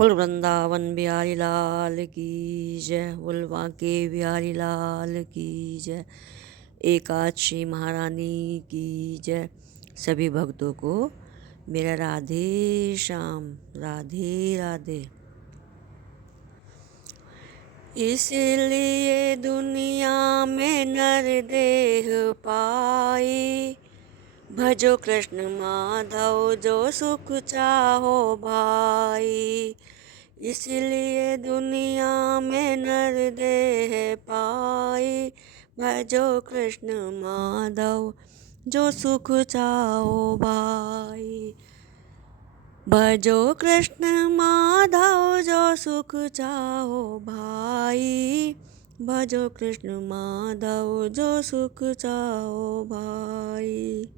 बोल वृंदावन बिहारी लाल की जय, बोल बांके बिहारी लाल की जय, एकादशी महारानी की जय। सभी भक्तों को मेरा राधे श्याम, राधे राधे। इसलिए दुनिया में नर देह पाई, भजो कृष्ण माधव जो सुख चाहो भाई। इसलिए दुनिया में नर देह पाई, भजो कृष्ण माधव जो सुख चाहो भाई। भजो कृष्ण माधव जो सुख चाहो भाई, भजो कृष्ण माधव जो सुख चाहो भाई।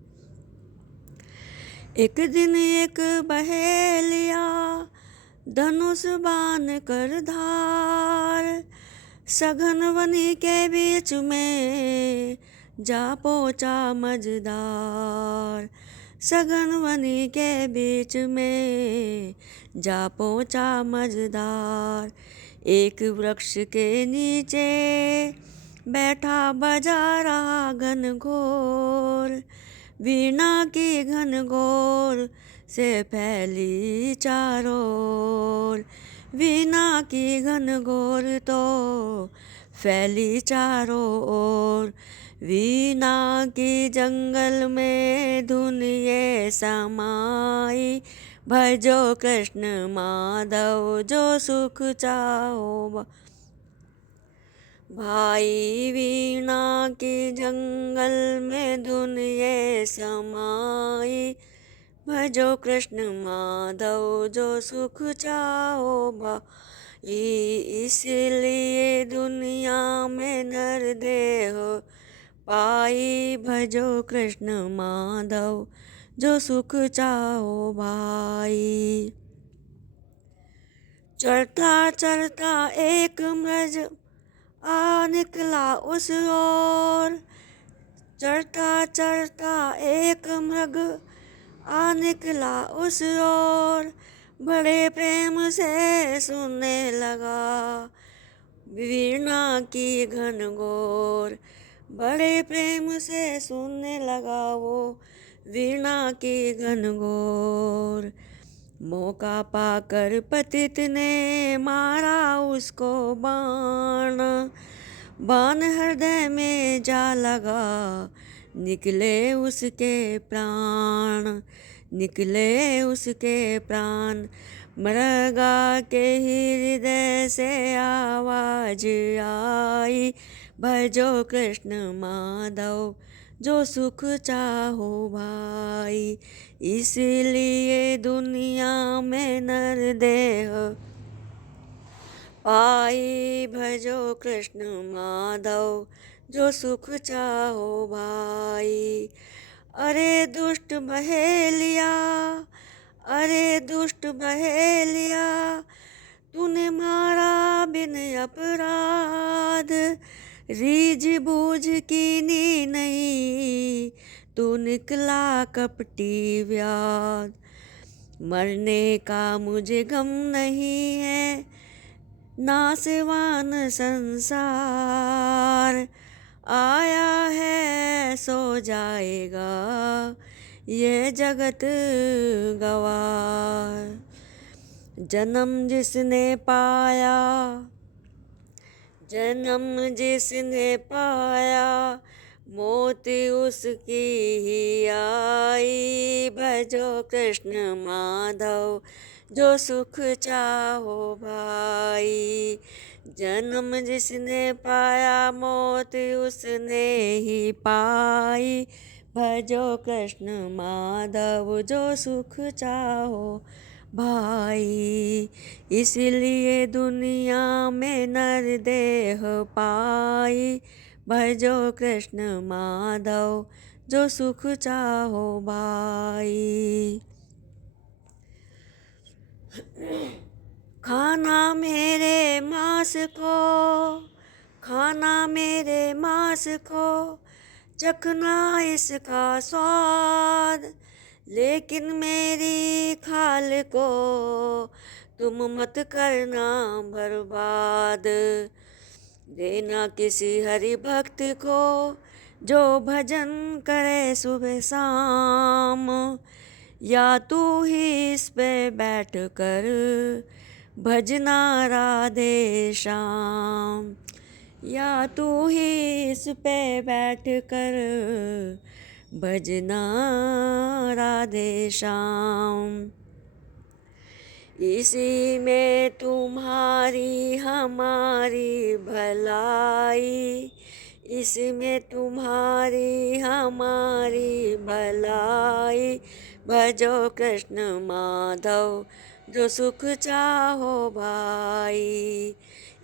एक दिन एक बहेलिया धनुष बाण कर धार, सघन वनी के बीच में जा पहुँचा मझधार। सघन वनी के बीच में जा पहुँचा मझधार। एक वृक्ष के नीचे बैठा बजा रहा घनघोर, वीणा की घनघोर से फैली चारों ओर। वीणा की घनघोर तो फैली चारों ओर। वीणा की जंगल में धुन ये समाई, भजो कृष्ण माधव जो सुख चाहो भाई। वीणा की जंगल में धुन ये समाई, भजो कृष्ण माधव जो सुख चाहो भाई। इसलिए दुनिया में नर देह पाई, भजो कृष्ण माधव जो सुख चाहो भाई। चलता चलता एक मृज आ निकला उस ओर, चढ़ता चढ़ता एक मृग आ निकला उस ओर। बड़े प्रेम से सुनने लगा वीणा की घनघोर, बड़े प्रेम से सुनने लगा वो वीणा की घनघोर। मौका पाकर पतित ने मारा उसको बाण, बाण हृदय में जा लगा निकले उसके प्राण, निकले उसके प्राण। मृगा के हृदय से आवाज आई, भजो कृष्ण माधव जो सुख चाहो भाई। इसलिए दुनिया में नर देह पाई, भजो कृष्ण माधव जो सुख चाहो भाई। अरे दुष्ट बहेलिया, अरे दुष्ट बहेलिया, तूने मारा बिन अपराध। रीझ बूझ कीनी नहीं, तू निकला कपटी व्याध। मरने का मुझे गम नहीं है, नासवान संसार। आया है सो जाएगा ये जगत गवार। जन्म जिसने पाया, जन्म जिसने पाया, मौत उसकी ही आई। भजो कृष्ण माधव जो सुख चाहो भाई। जन्म जिसने पाया, मौत उसने ही पाई। भजो कृष्ण माधव जो सुख चाहो भाई। इसलिए दुनिया में नर देह पाई, भजो कृष्ण माधव जो सुख चाहो भाई। खाना मेरे मांस को, खाना मेरे मांस को, चखना इसका स्वाद। लेकिन मेरी खाल को तुम मत करना बर्बाद। देना किसी हरि भक्त को जो भजन करे सुबह शाम। या तू ही इस पे बैठ कर भजना राधे श्याम। या तू ही इस पे बैठ कर भजना राधे श्याम। इसी में तुम्हारी हमारी भलाई, इसमें तुम्हारी हमारी भलाई। भजो कृष्ण माधव जो सुख चाहो भाई।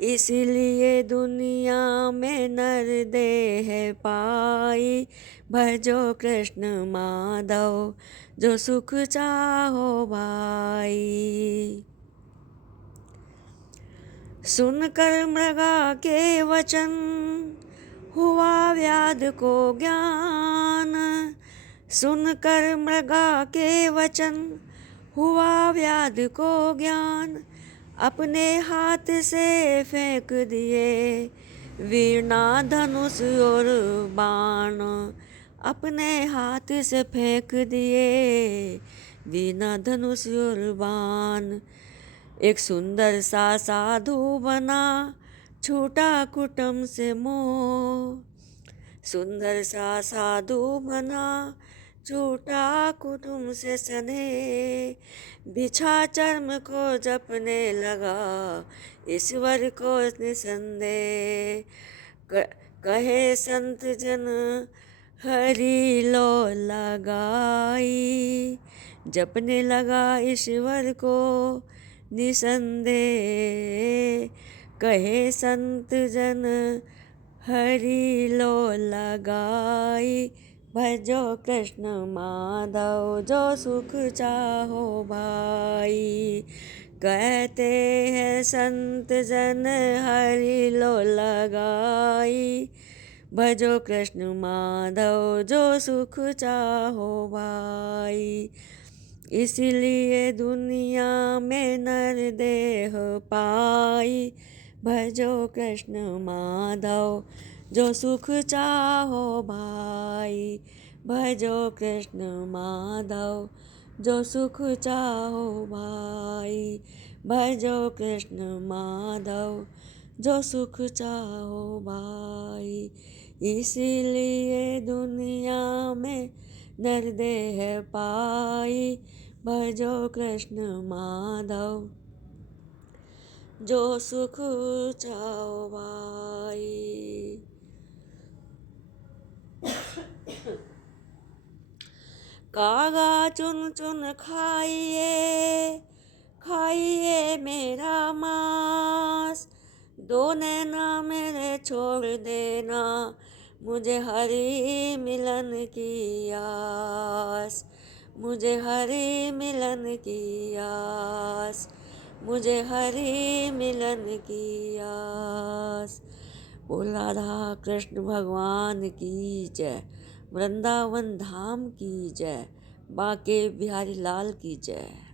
इसलिए दुनिया में नर देह पाई। भजो कृष्ण माधव जो सुख चाहो भाई। सुनकर मृगा के वचन हुआ व्याध को ज्ञान। सुनकर मृगा के वचन हुआ व्याध को ज्ञान। अपने हाथ से फेंक दिए वीणा धनुष और बाण। अपने हाथ से फेंक दिए वीणा धनुष और बाण। एक सुंदर सा साधु बना छूटा कुटुंब से मोह। सुंदर सा साधु बना छूटा कुटुंब से स्नेह। बिछा चर्म को जपने लगा ईश्वर को निसंदेह। कहे संत जन हरि लो लगाई। जपने लगा ईश्वर को निसंदेह। कहे संत जन हरि लो लगाई। भजो कृष्ण माधव जो सुख चाहो भाई। कहते हैं संत जन हरि लो लगाई। भजो कृष्ण माधव जो सुख चाहो भाई। इसलिए दुनिया में नर देह पाई। भजो कृष्ण माधव जो सुख चाहो भाई। भजो कृष्ण माधव जो सुख चाहो भाई। भजो कृष्ण माधव जो सुख चाहो भाई। इसीलिए दुनिया में नर देह पाई। भजो कृष्ण माधव जो सुख चाहो भाई। कागा चुन चुन खाइए, खाइए मेरा मांस। दो नैना मेरे छोड़ देना, मुझे हरि मिलन की आस। मुझे हरि मिलन की आस। मुझे हरि मिलन की आस। बोल राधा कृष्ण भगवान की जय। वृंदावन धाम की जय। बांके बिहारी लाल की जय।